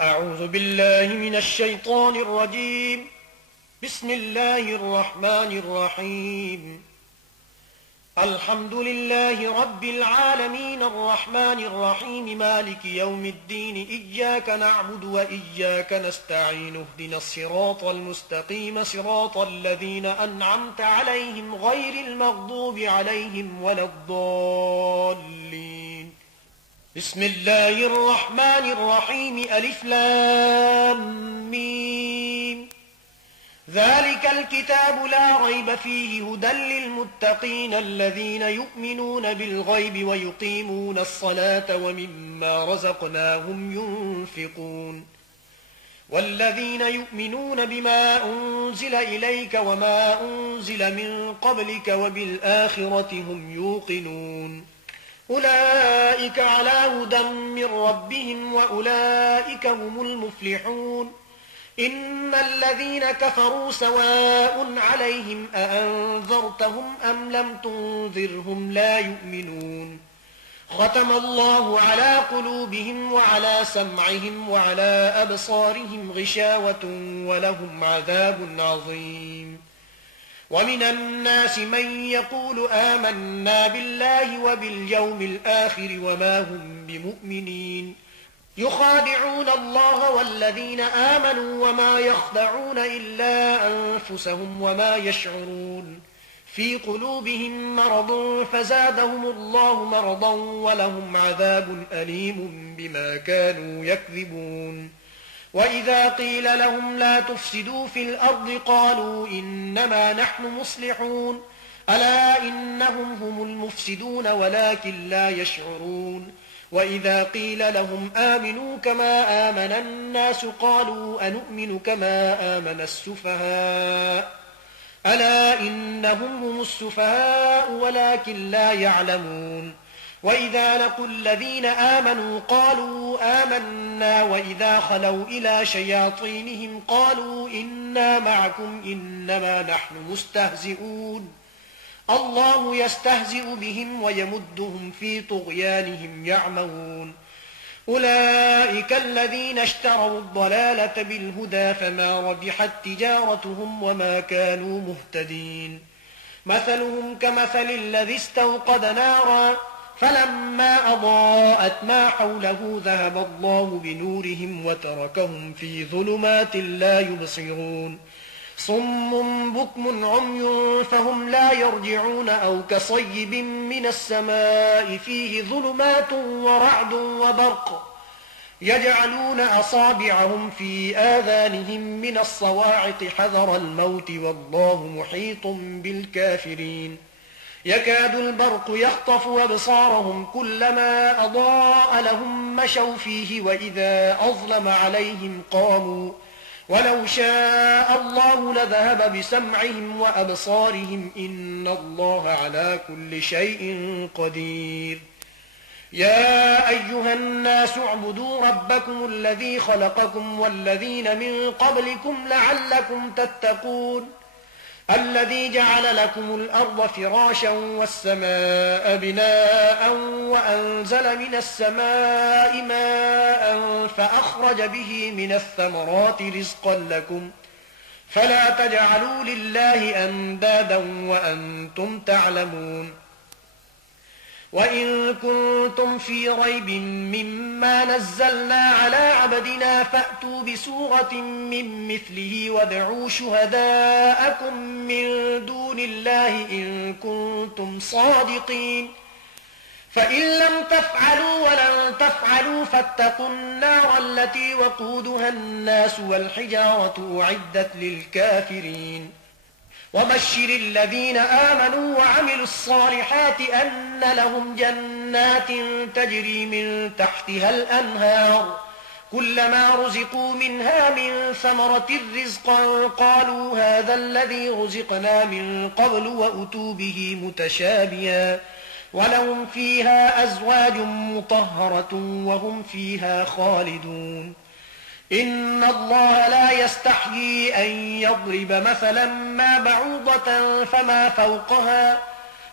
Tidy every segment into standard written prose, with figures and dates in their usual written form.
أعوذ بالله من الشيطان الرجيم. بسم الله الرحمن الرحيم. الحمد لله رب العالمين الرحمن الرحيم مالك يوم الدين إياك نعبد وإياك نستعين اهدنا الصراط المستقيم صراط الذين أنعمت عليهم غير المغضوب عليهم ولا الضالين. بسم الله الرحمن الرحيم ألف لام ميم. ذلك الكتاب لا ريب فيه هدى للمتقين الذين يؤمنون بالغيب ويقيمون الصلاة ومما رزقناهم ينفقون والذين يؤمنون بما أنزل إليك وما أنزل من قبلك وبالآخرة هم يوقنون أولئك على هدى من ربهم وأولئك هم المفلحون. إن الذين كفروا سواء عليهم أأنذرتهم أم لم تنذرهم لا يؤمنون. ختم الله على قلوبهم وعلى سمعهم وعلى أبصارهم غشاوة ولهم عذاب عظيم. ومن الناس من يقول آمنا بالله وباليوم الآخر وما هم بمؤمنين يخادعون الله والذين آمنوا وما يخدعون إلا أنفسهم وما يشعرون. في قلوبهم مرض فزادهم الله مرضا ولهم عذاب أليم بما كانوا يكذبون. وإذا قيل لهم لا تفسدوا في الأرض قالوا إنما نحن مصلحون ألا إنهم هم المفسدون ولكن لا يشعرون. وإذا قيل لهم آمنوا كما آمن الناس قالوا أنؤمن كما آمن السفهاء ألا إنهم هم السفهاء ولكن لا يعلمون. وإذا لقوا الذين آمنوا قالوا آمنا وإذا خلوا إلى شياطينهم قالوا إنا معكم إنما نحن مستهزئون. الله يستهزئ بهم ويمدهم في طغيانهم يعمهون. أولئك الذين اشتروا الضلالة بالهدى فما ربحت تجارتهم وما كانوا مهتدين. مثلهم كمثل الذي استوقد نارا فلما أضاءت ما حوله ذهب الله بنورهم وتركهم في ظلمات لا يبصرون. صم بكم عمي فهم لا يرجعون أو كصيب من السماء فيه ظلمات ورعد وبرق يجعلون أصابعهم في آذانهم من الصواعق حذر الموت والله محيط بالكافرين. يكاد البرق يخطف أبصارهم كلما أضاء لهم مشوا فيه وإذا أظلم عليهم قاموا ولو شاء الله لذهب بسمعهم وأبصارهم إن الله على كل شيء قدير. يا أيها الناس اعبدوا ربكم الذي خلقكم والذين من قبلكم لعلكم تتقون الذي جعل لكم الأرض فراشا والسماء بناء وأنزل من السماء ماء فأخرج به من الثمرات رزقا لكم فلا تجعلوا لله أندادا وأنتم تعلمون. وإن كنتم في ريب مما نزلنا على عبدنا فأتوا بسورة من مثله وادعوا شهداءكم من دون الله إن كنتم صادقين. فإن لم تفعلوا ولن تفعلوا فاتقوا النار التي وقودها الناس والحجارة أعدت للكافرين. وبشر الذين آمنوا وعملوا الصالحات أن لهم جنات تجري من تحتها الأنهار كلما رزقوا منها من ثمرة رزقا قالوا هذا الذي رزقنا من قبل وأتوا به متشابها ولهم فيها أزواج مطهرة وهم فيها خالدون. إن الله لا يستحيي أن يضرب مثلا ما بعوضة فما فوقها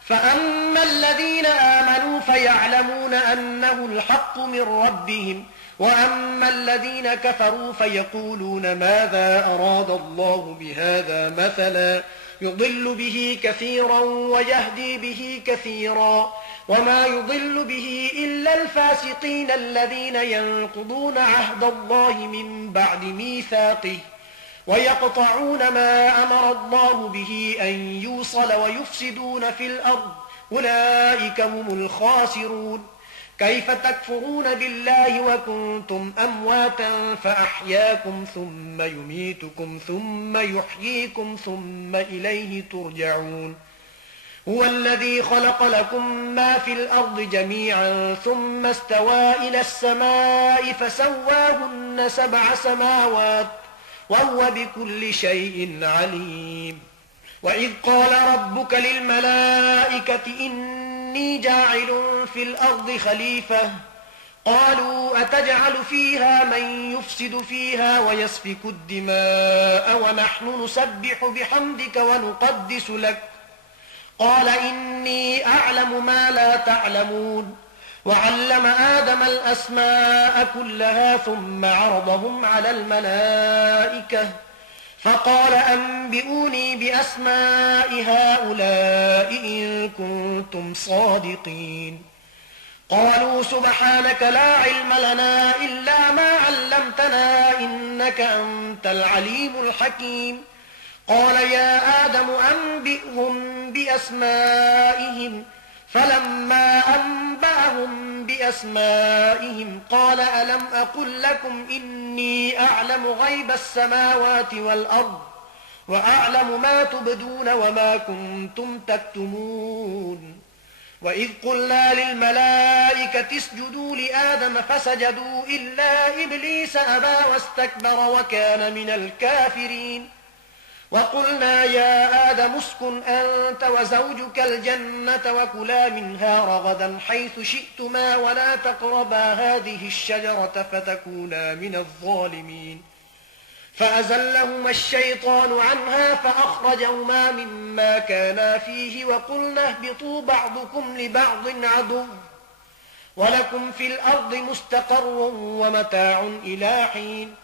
فأما الذين آمنوا فيعلمون أنه الحق من ربهم وأما الذين كفروا فيقولون ماذا أراد الله بهذا مثلا يضل به كثيرا ويهدي به كثيرا وما يضل به إلا الفاسقين الذين ينقضون عهد الله من بعد ميثاقه ويقطعون ما أمر الله به أن يوصل ويفسدون في الأرض أولئك هم الخاسرون. كيف تكفرون بالله وكنتم أمواتا فأحياكم ثم يميتكم ثم يحييكم ثم إليه ترجعون. هو الذي خلق لكم ما في الأرض جميعا ثم استوى إلى السماء فسواهن 7 سماوات وهو بكل شيء عليم. وإذ قال ربك للملائكة إني جاعل في الأرض خليفة قالوا أتجعل فيها من يفسد فيها ويسفك الدماء ونحن نسبح بحمدك ونقدس لك قال إني أعلم ما لا تعلمون. وعلم آدم الأسماء كلها ثم عرضهم على الملائكة فقال أنبئوني بأسماء هؤلاء إن كنتم صادقين. قالوا سبحانك لا علم لنا إلا ما علمتنا إنك أنت العليم الحكيم. قال يا آدم أنبئهم بأسمائهم فلما أنبأهم بأسمائهم قال ألم أقل لكم إني أعلم غيب السماوات والأرض وأعلم ما تبدون وما كنتم تكتمون. وإذ قلنا للملائكة اسجدوا لآدم فسجدوا إلا إبليس أبى واستكبر وكان من الكافرين. وقلنا يا آدم اسكن أنت وزوجك الجنة وكلا منها رغدا حيث شئتما ولا تقربا هذه الشجرة فتكونا من الظالمين. فأزلهما الشيطان عنها فأخرجهما مما كانا فيه وقلنا اهبطوا بعضكم لبعض عدو ولكم في الأرض مستقر ومتاع إلى حين.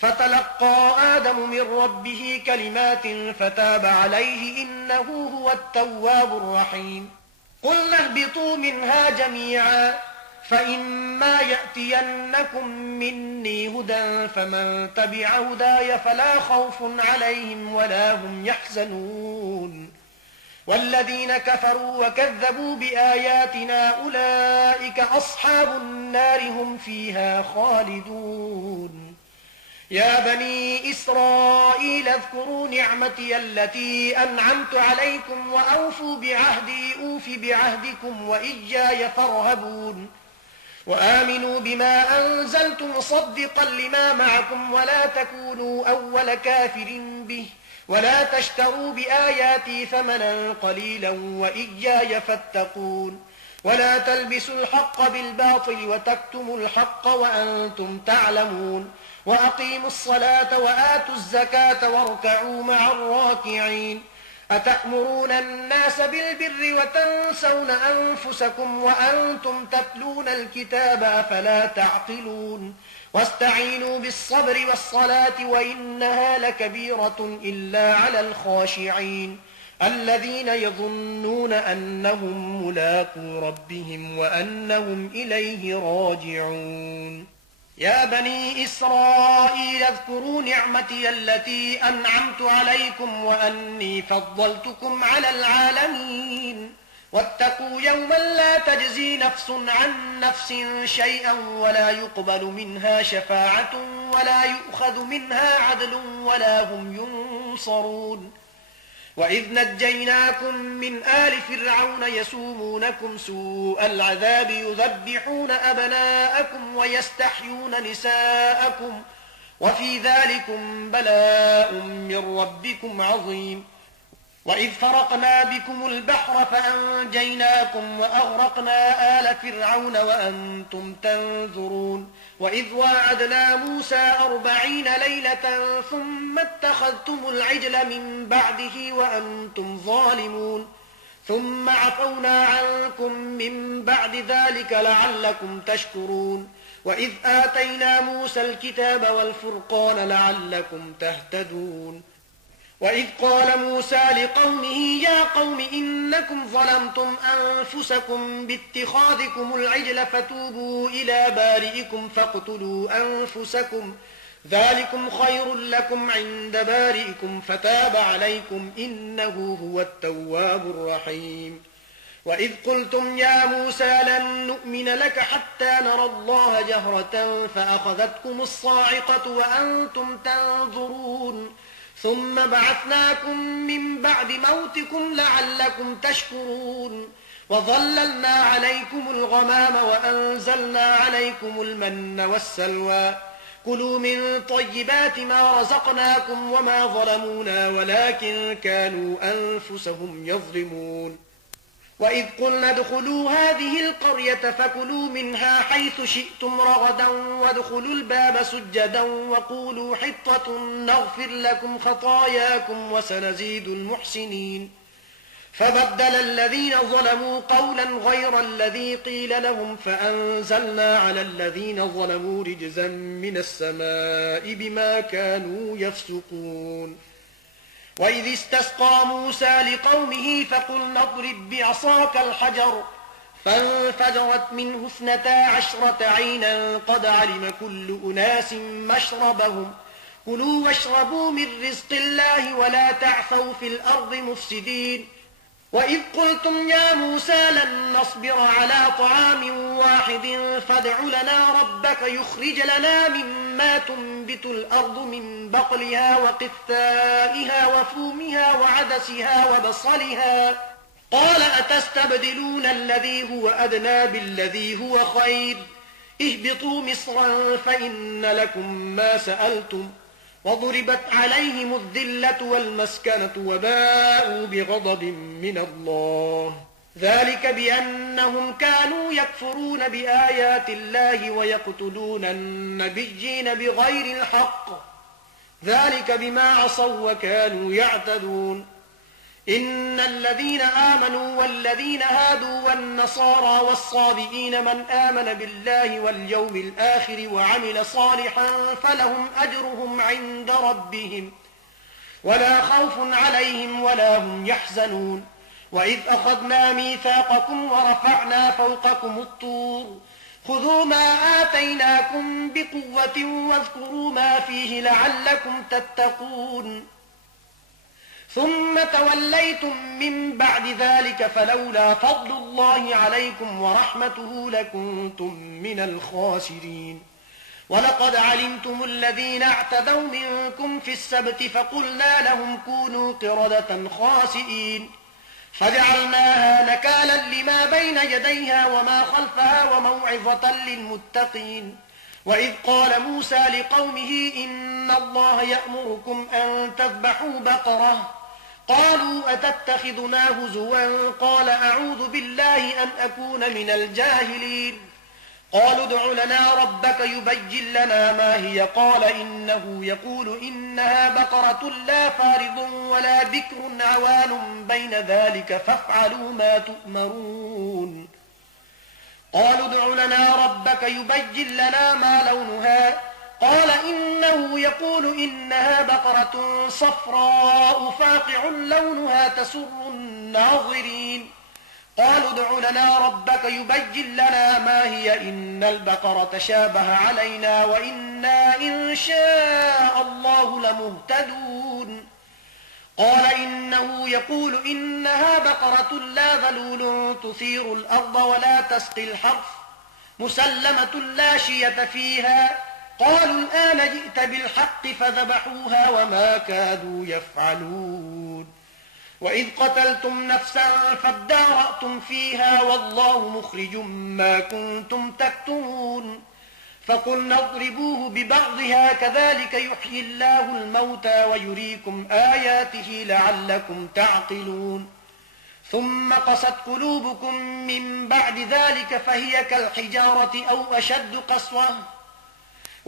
فتلقى آدم من ربه كلمات فتاب عليه إنه هو التواب الرحيم. قلنا اهبطوا منها جميعا فإما يأتينكم مني هدى فمن تبع هداي فلا خوف عليهم ولا هم يحزنون. والذين كفروا وكذبوا بآياتنا أولئك أصحاب النار هم فيها خالدون. يا بني إسرائيل اذكروا نعمتي التي أنعمت عليكم وأوفوا بعهدي أوف بعهدكم وإياي فارهبون. وآمنوا بما أنزلت مصدقا لما معكم ولا تكونوا أول كافر به ولا تشتروا بآياتي ثمنا قليلا وإياي فاتقون. ولا تلبسوا الحق بالباطل وتكتموا الحق وأنتم تعلمون. وأقيموا الصلاة وآتوا الزكاة واركعوا مع الراكعين. أتأمرون الناس بالبر وتنسون أنفسكم وأنتم تتلون الكتاب أفلا تعقلون. واستعينوا بالصبر والصلاة وإنها لكبيرة إلا على الخاشعين الذين يظنون أنهم ملاقو ربهم وأنهم إليه راجعون. يا بني إسرائيل اذكروا نعمتي التي أنعمت عليكم وأني فضلتكم على العالمين. واتقوا يوما لا تجزي نفس عن نفس شيئا ولا يقبل منها شفاعة ولا يؤخذ منها عدل ولا هم ينصرون. وإذ نجيناكم من آل فرعون يسومونكم سوء العذاب يذبحون أبناءكم ويستحيون نساءكم وفي ذلكم بلاء من ربكم عظيم. وإذ فرقنا بكم البحر فأنجيناكم وأغرقنا آل فرعون وأنتم تنظرون. وإذ واعدنا موسى 40 ليلة ثم اتخذتم العجل من بعده وأنتم ظالمون ثم عفونا عنكم من بعد ذلك لعلكم تشكرون. وإذ آتينا موسى الكتاب والفرقان لعلكم تهتدون وإذ قال موسى لقومه يا قوم إنكم ظلمتم أنفسكم باتخاذكم العجل فتوبوا إلى بارئكم فاقتلوا أنفسكم ذلكم خير لكم عند بارئكم فتاب عليكم إنه هو التواب الرحيم وإذ قلتم يا موسى لن نؤمن لك حتى نرى الله جهرة فأخذتكم الصاعقة وأنتم تنظرون ثم بعثناكم من بعد موتكم لعلكم تشكرون وظللنا عليكم الغمام وأنزلنا عليكم المن والسلوى كلوا من طيبات ما رزقناكم وما ظلمونا ولكن كانوا أنفسهم يظلمون وإذ قلنا ادخلوا هذه القرية فكلوا منها حيث شئتم رغدا وادخلوا الباب سجدا وقولوا حطة نغفر لكم خطاياكم وسنزيد المحسنين فبدل الذين ظلموا قولا غير الذي قيل لهم فأنزلنا على الذين ظلموا رجزا من السماء بما كانوا يفسقون وإذ استسقى موسى لقومه فقلنا اضرب بعصاك الحجر فانفجرت منه 12 عينا قد علم كل أناس مشربهم كلوا واشربوا من رزق الله ولا تعثوا في الأرض مفسدين وإذ قلتم يا موسى لن نصبر على طعام واحد فادع لنا ربك يخرج لنا مما تنبت الأرض من بقلها وقثائها وفومها وعدسها وبصلها قال أتستبدلون الذي هو أدنى بالذي هو خير اهبطوا مصرا فإن لكم ما سألتم وضربت عليهم الذلة والمسكنة وباءوا بغضب من الله ذلك بأنهم كانوا يكفرون بآيات الله ويقتلون النبيين بغير الحق ذلك بما عصوا وكانوا يعتدون إن الذين آمنوا والذين هادوا والنصارى والصابئين من آمن بالله واليوم الآخر وعمل صالحا فلهم أجرهم عند ربهم ولا خوف عليهم ولا هم يحزنون وإذ أخذنا ميثاقكم ورفعنا فوقكم الطور خذوا ما آتيناكم بقوة واذكروا ما فيه لعلكم تتقون ثم توليتم من بعد ذلك فلولا فضل الله عليكم ورحمته لكنتم من الخاسرين ولقد علمتم الذين اعتدوا منكم في السبت فقلنا لهم كونوا قردة خاسئين فجعلناها نكالا لما بين يديها وما خلفها وموعظة للمتقين وإذ قال موسى لقومه إن الله يأمركم أن تذبحوا بقرة قالوا أتتخذنا هزوا قال أعوذ بالله أن أكون من الجاهلين قالوا ادع لنا ربك يبين لنا ما هي قال إنه يقول إنها بقرة لا فارض ولا بكر عوان بين ذلك فافعلوا ما تؤمرون قالوا ادع لنا ربك يبين لنا ما لونها قال إنه يقول إنها بقرة صفراء فاقع لونها تسر الناظرين قالوا ادع لنا ربك يبين لنا ما هي إن البقرة شابه علينا وإنا إن شاء الله لمهتدون قال إنه يقول إنها بقرة لا ذلول تثير الأرض ولا تسقي الحرث مسلمة لا شية فيها قالوا الآن جئت بالحق فذبحوها وما كادوا يفعلون وإذ قتلتم نفسا فادارأتم فيها والله مخرج ما كنتم تكتمون فقلنا اضربوه ببعضها كذلك يحيي الله الموتى ويريكم آياته لعلكم تعقلون ثم قست قلوبكم من بعد ذلك فهي كالحجارة أو أشد قسوة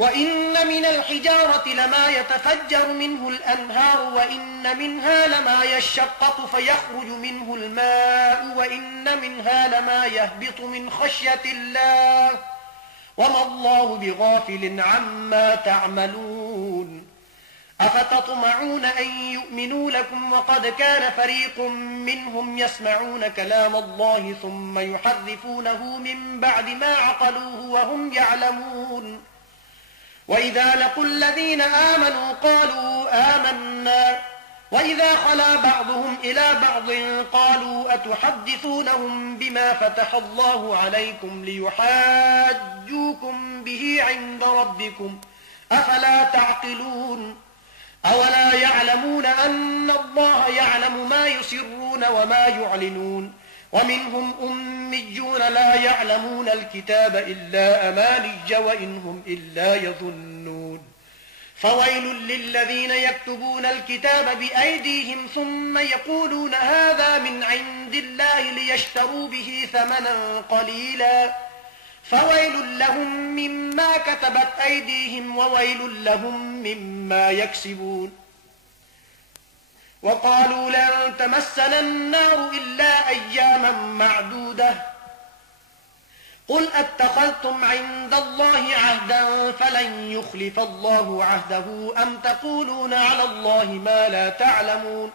وإن من الحجارة لما يتفجر منه الأنهار وإن منها لما يشقق فيخرج منه الماء وإن منها لما يهبط من خشية الله وما الله بغافل عما تعملون أفتطمعون أن يؤمنوا لكم وقد كان فريق منهم يسمعون كلام الله ثم يحرفونه من بعد ما عقلوه وهم يعلمون وإذا لقوا الذين آمنوا قالوا آمنا وإذا خلا بعضهم إلى بعض قالوا أتحدثونهم بما فتح الله عليكم ليحاجوكم به عند ربكم أفلا تعقلون أولا يعلمون أن الله يعلم ما يسرون وما يعلنون ومنهم أميون لا يعلمون الكتاب إلا أماني وإن هم إلا يظنون فويل للذين يكتبون الكتاب بأيديهم ثم يقولون هذا من عند الله ليشتروا به ثمنا قليلا فويل لهم مما كتبت أيديهم وويل لهم مما يكسبون وقالوا لن تمسنا النار إلا أياما معدودة قل أتخذتم عند الله عهدا فلن يخلف الله عهده أم تقولون على الله ما لا تعلمون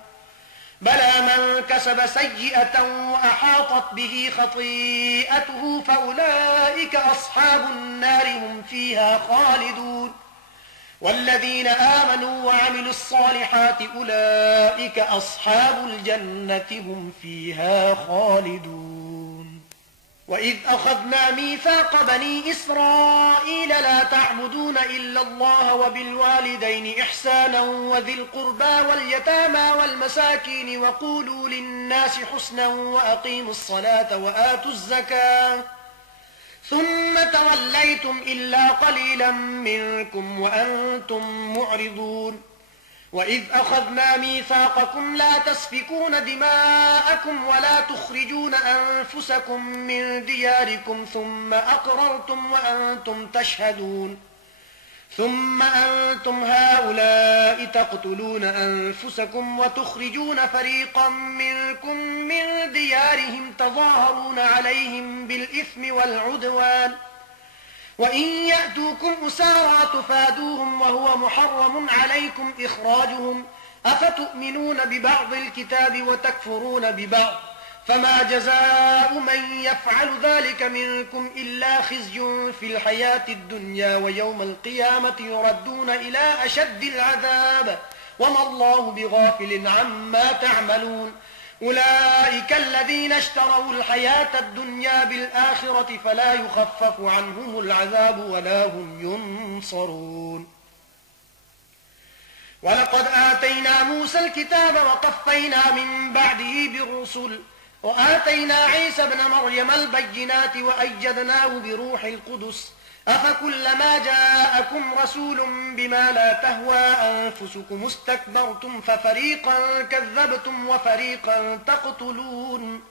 بلى من كسب سيئة وأحاطت به خطيئته فأولئك أصحاب النار هم فيها خالدون والذين آمنوا وعملوا الصالحات أولئك أصحاب الجنة هم فيها خالدون وإذ أخذنا ميثاق بني إسرائيل لا تعبدون إلا الله وبالوالدين إحسانا وذي القربى واليتامى والمساكين وقولوا للناس حسنا وأقيموا الصلاة وآتوا الزكاة ثم توليتم إلا قليلا منكم وأنتم معرضون وإذ أخذنا ميثاقكم لا تسفكون دماءكم ولا تخرجون أنفسكم من دياركم ثم أقررتم وأنتم تشهدون ثم أنتم هؤلاء تقتلون أنفسكم وتخرجون فريقا منكم من ديارهم تظاهرون عليهم بالإثم والعدوان وإن يأتوكم أسارى تفادوهم وهو محرم عليكم إخراجهم أفتؤمنون ببعض الكتاب وتكفرون ببعض فما جزاء من يفعل ذلك منكم إلا خزي في الحياة الدنيا ويوم القيامة يردون إلى أشد العذاب وما الله بغافل عما تعملون أولئك الذين اشتروا الحياة الدنيا بالآخرة فلا يخفف عنهم العذاب ولا هم ينصرون ولقد آتينا موسى الكتاب وقفينا من بعده بالرسل وآتينا عيسى ابن مريم البينات وأيدناه بروح القدس أفكلما جاءكم رسول بما لا تهوى أنفسكم استكبرتم ففريقا كذبتم وفريقا تقتلون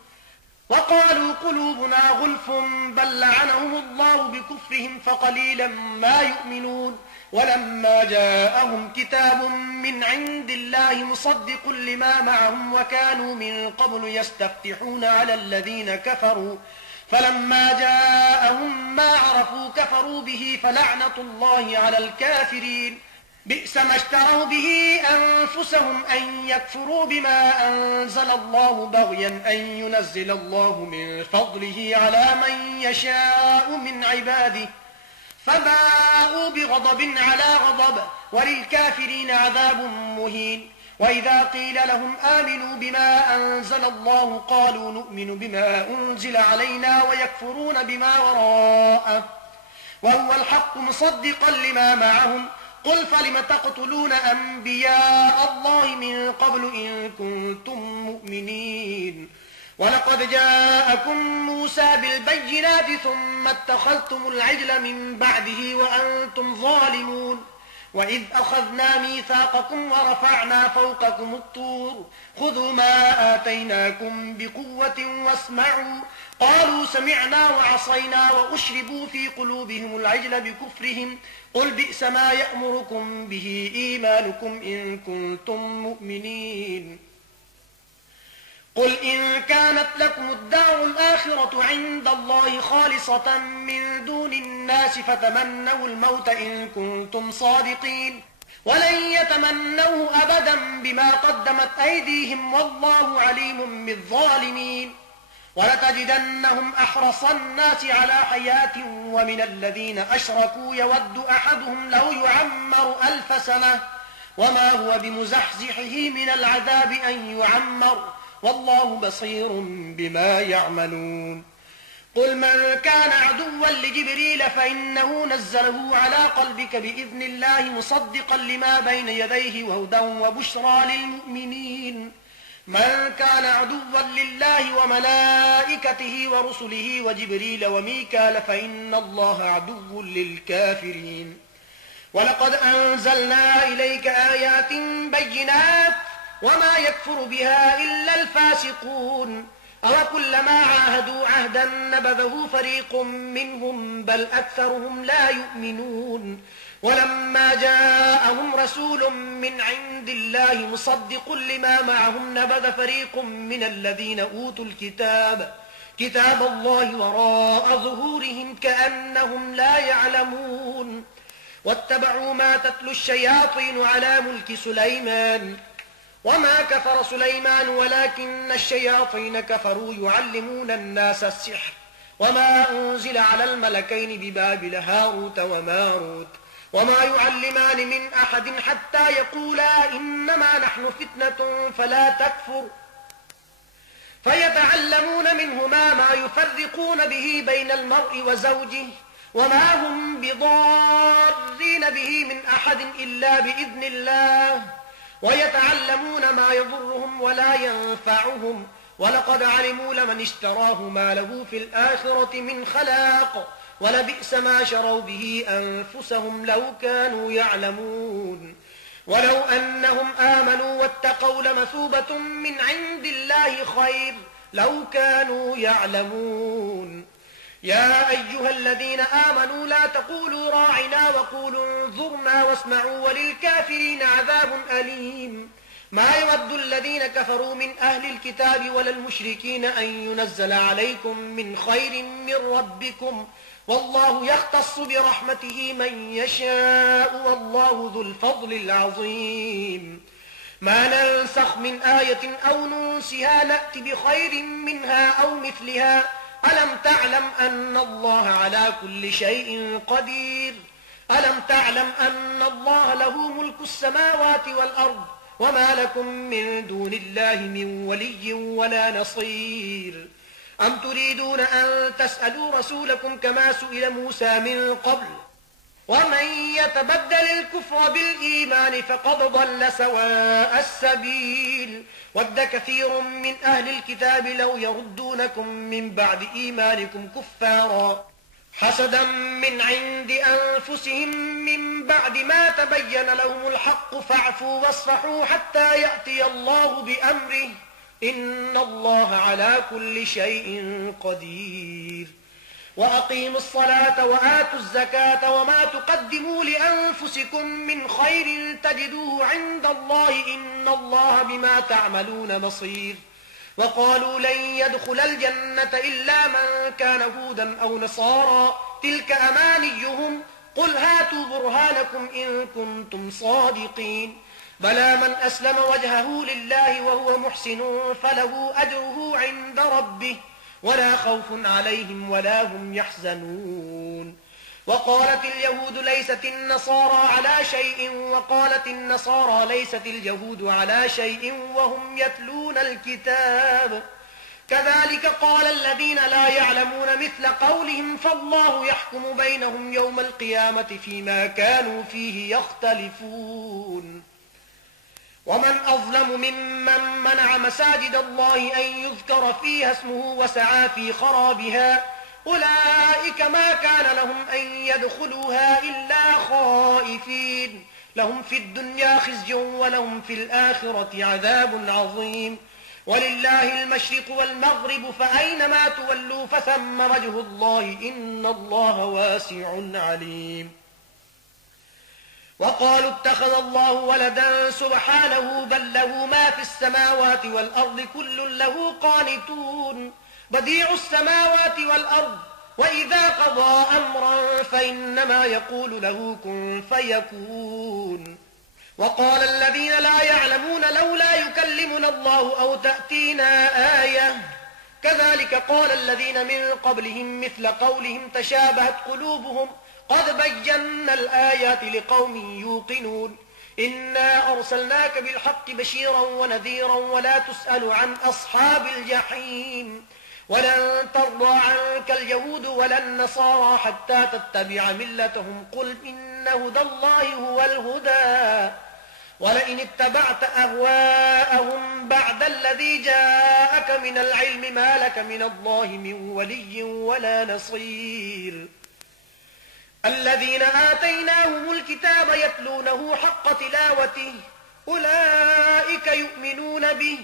وقالوا قلوبنا غلف بل لعنهم الله بكفرهم فقليلا ما يؤمنون ولما جاءهم كتاب من عند الله مصدق لما معهم وكانوا من قبل يستفتحون على الذين كفروا فلما جاءهم ما عرفوا كفروا به فلعنة الله على الكافرين بئس ما اشتروا به أنفسهم أن يكفروا بما أنزل الله بغيا أن ينزل الله من فضله على من يشاء من عباده فباءوا بغضب على غضب وللكافرين عذاب مهين وإذا قيل لهم آمنوا بما أنزل الله قالوا نؤمن بما أنزل علينا ويكفرون بما وراءه وهو الحق مصدقا لما معهم قل فلم تقتلون أنبياء الله من قبل إن كنتم مؤمنين ولقد جاءكم موسى بالبينات ثم اتخذتم العجل من بعده وأنتم ظالمون وإذ أخذنا ميثاقكم ورفعنا فوقكم الطور خذوا ما آتيناكم بقوة واسمعوا قالوا سمعنا وعصينا وأشربوا في قلوبهم العجل بكفرهم قل بئس ما يأمركم به إيمانكم إن كنتم مؤمنين قل إن كانت لكم الدار الآخرة عند الله خالصة من دون الناس فتمنوا الموت إن كنتم صادقين ولن يتمنوه أبدا بما قدمت أيديهم والله عليم بالظالمين ولتجدنهم أحرص الناس على حياة ومن الذين أشركوا يود أحدهم لو يعمر 1000 سنة وما هو بمزحزحه من العذاب أن يعمر والله بصير بما يعملون قل من كان عدوا لجبريل فإنه نزله على قلبك بإذن الله مصدقا لما بين يديه وهدى وبشرى للمؤمنين من كان عدوا لله وملائكته ورسله وجبريل وميكال فإن الله عدو للكافرين ولقد أنزلنا إليك آيات بينات وما يكفر بها إلا الفاسقون أوكلما عاهدوا عهدا نبذه فريق منهم بل أكثرهم لا يؤمنون ولما جاءهم رسول من عند الله مصدق لما معهم نبذ فريق من الذين أوتوا كتاب الله وراء ظهورهم كأنهم لا يعلمون واتبعوا ما تتلو الشياطين على ملك سليمان وما كفر سليمان ولكن الشياطين كفروا يعلمون الناس السحر وما أنزل على الملكين ببابل هاروت وماروت وما يعلمان من أحد حتى يقولا إنما نحن فتنة فلا تكفر فيتعلمون منهما ما يفرقون به بين المرء وزوجه وما هم بضارين به من أحد إلا بإذن الله ويتعلمون ما يضرهم ولا ينفعهم ولقد علموا لمن اشتراه ما له في الآخرة من خلاق ولبئس ما شروا به أنفسهم لو كانوا يعلمون ولو أنهم آمنوا واتقوا لمثوبة من عند الله خير لو كانوا يعلمون يا أيها الذين آمنوا لا تقولوا راعنا وقولوا انظرنا واسمعوا وللكافرين عذاب أليم ما يود الذين كفروا من أهل الكتاب ولا المشركين أن ينزل عليكم من خير من ربكم والله يختص برحمته من يشاء والله ذو الفضل العظيم ما ننسخ من آية أو ننسها نأت بخير منها أو مثلها ألم تعلم أن الله على كل شيء قدير ألم تعلم أن الله له ملك السماوات والأرض وما لكم من دون الله من ولي ولا نصير أم تريدون أن تسألوا رسولكم كما سئل موسى من قبل ومن يتبدل الكفر بالإيمان فقد ضل سواء السبيل ود كثير من أهل الكتاب لو يردونكم من بعد إيمانكم كفارا حسدا من عند أنفسهم من بعد ما تبين لهم الحق فاعفوا واصفحوا حتى يأتي الله بأمره إن الله على كل شيء قدير وأقيموا الصلاة وآتوا الزكاة وما تقدموا لأنفسكم من خير تجدوه عند الله إن الله بما تعملون بصير وقالوا لن يدخل الجنة إلا من كان هودا أو نصارى تلك أمانيهم قل هاتوا برهانكم إن كنتم صادقين بلى من أسلم وجهه لله وهو محسن فله أجره عند ربه ولا خوف عليهم ولا هم يحزنون وقالت اليهود ليست النصارى على شيء وقالت النصارى ليست اليهود على شيء وهم يتلون الكتاب كذلك قال الذين لا يعلمون مثل قولهم فالله يحكم بينهم يوم القيامة فيما كانوا فيه يختلفون ومن أظلم ممن منع مساجد الله أن يذكر فيها اسمه وسعى في خرابها أولئك ما كان لهم أن يدخلوها إلا خائفين لهم في الدنيا خزي ولهم في الآخرة عذاب عظيم ولله المشرق والمغرب فأينما تولوا فثم وجه الله إن الله واسع عليم وقالوا اتخذ الله ولدا سبحانه بل له ما في السماوات والأرض كل له قانتون بديع السماوات والأرض وإذا قضى أمرا فإنما يقول له كن فيكون. وقال الذين لا يعلمون لولا يكلمنا الله أو تأتينا آية كذلك قال الذين من قبلهم مثل قولهم تشابهت قلوبهم قد بينا الآيات لقوم يوقنون إنا أرسلناك بالحق بشيرا ونذيرا ولا تسأل عن أصحاب الجحيم ولن ترضى عنك اليهود ولا النصارى حتى تتبع ملتهم قل إن هدى الله هو الهدى ولئن اتبعت أهواءهم بعد الذي جاءك من العلم ما لك من الله من ولي ولا نصير. الذين آتيناهم الكتاب يتلونه حق تلاوته أولئك يؤمنون به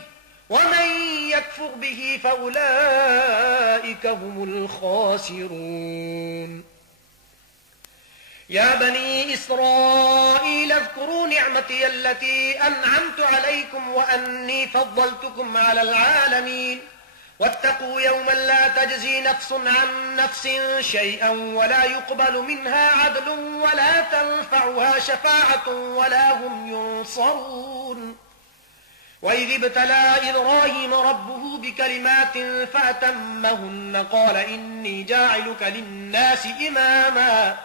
ومن يكفر به فأولئك هم الخاسرون. يا بني إسرائيل اذكروا نعمتي التي أنعمت عليكم وأني فضلتكم على العالمين واتقوا يوما لا تجزي نفس عن نفس شيئا ولا يقبل منها عدل ولا تنفعها شفاعة ولا هم ينصرون. وإذ ابتلى إبراهيم ربه بكلمات فأتمهن قال إني جاعلك للناس إماما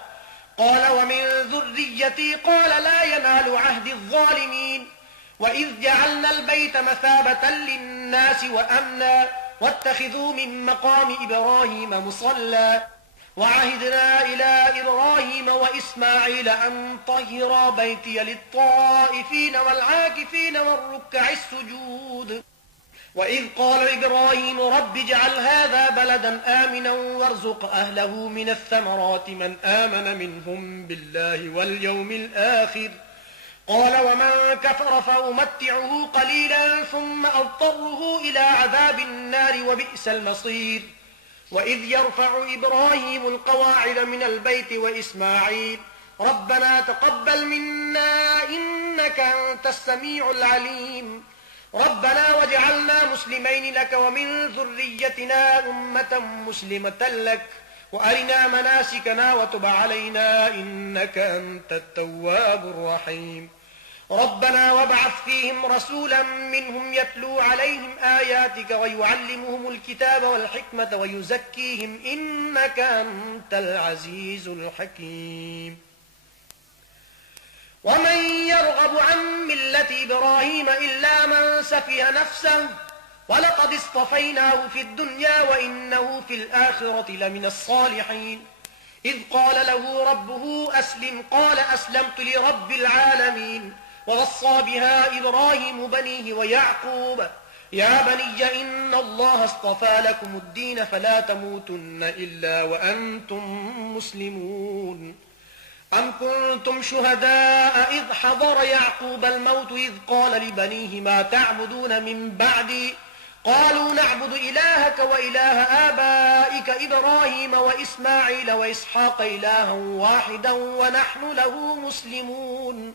قال ومن ذريتي قال لا ينال عهد الظالمين. وإذ جعلنا البيت مثابة للناس وأمنا واتخذوا من مقام إبراهيم مصلى وعهدنا إلى إبراهيم وإسماعيل أن طهرا بيتي للطائفين والعاكفين والركع السجود. وإذ قال إبراهيم رب اجعل هذا بلدا آمنا وارزق أهله من الثمرات من آمن منهم بالله واليوم الآخر قال ومن كفر فأمتعه قليلا ثم أضطره إلى عذاب النار وبئس المصير. وإذ يرفع إبراهيم القواعد من البيت وإسماعيل ربنا تقبل منا إنك أنت السميع العليم ربنا واجعلنا مسلمين لك ومن ذريتنا أمة مسلمة لك وأرنا مناسكنا وتب علينا إنك أنت التواب الرحيم. ربنا وابعث فيهم رسولا منهم يتلو عليهم آياتك ويعلمهم الكتاب والحكمة ويزكيهم إنك أنت العزيز الحكيم. ومن يرغب عن ملة إبراهيم إلا من سفه نفسه ولقد اصطفيناه في الدنيا وإنه في الآخرة لمن الصالحين. إذ قال له ربه أسلم قال أسلمت لرب العالمين. ووصى بها إبراهيم بنيه ويعقوب يا بني إن الله اصطفى لكم الدين فلا تموتن إلا وأنتم مسلمون. أم كنتم شهداء إذ حضر يعقوب الموت إذ قال لبنيه ما تعبدون من بعدي قالوا نعبد إلهك وإله آبائك إبراهيم وإسماعيل وإسحاق إلها واحدا ونحن له مسلمون.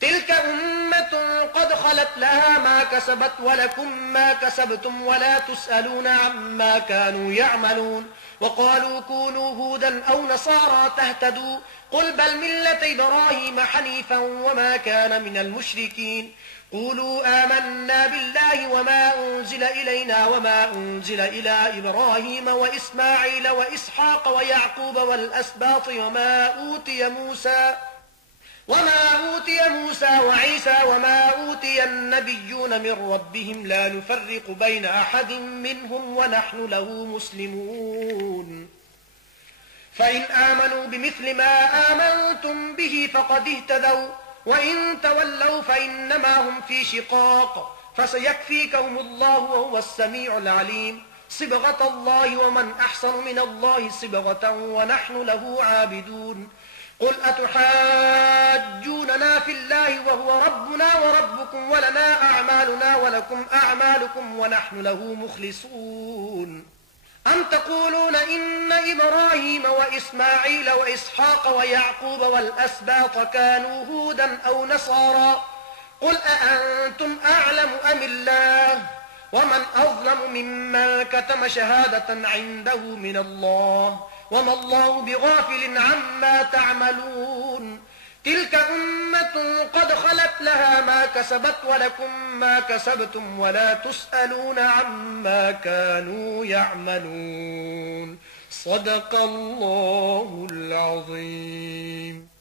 تلك أمة قد خلت لها ما كسبت ولكم ما كسبتم ولا تسألون عما كانوا يعملون. وقالوا كونوا هودا أو نصارى تهتدوا قل بل ملة إبراهيم حنيفا وما كان من المشركين. قولوا آمنا بالله وما أنزل إلينا وما أنزل إلى إبراهيم وإسماعيل وإسحاق ويعقوب والأسباط وما أوتي موسى وعيسى وما أوتي النبيون من ربهم لا نفرق بين أحد منهم ونحن له مسلمون. فإن آمنوا بمثل ما آمنتم به فقد اهتدوا وإن تولوا فإنما هم في شقاق فسيكفيكهم الله وهو السميع العليم. صبغة الله ومن أحسن من الله صبغة ونحن له عابدون. قل أتحاجوننا في الله وهو ربنا وربكم ولنا أعمالنا ولكم أعمالكم ونحن له مخلصون. أم تقولون إن إبراهيم وإسماعيل وإسحاق ويعقوب والأسباط كانوا هودا أو نصارى قل أأنتم أعلم أم الله ومن أظلم ممن كتم شهادة عنده من الله وما الله بغافل عما تعملون تلك أمة قد خلت لها ما كسبت ولكم ما كسبتم ولا تسألون عما كانوا يعملون صدق الله العظيم.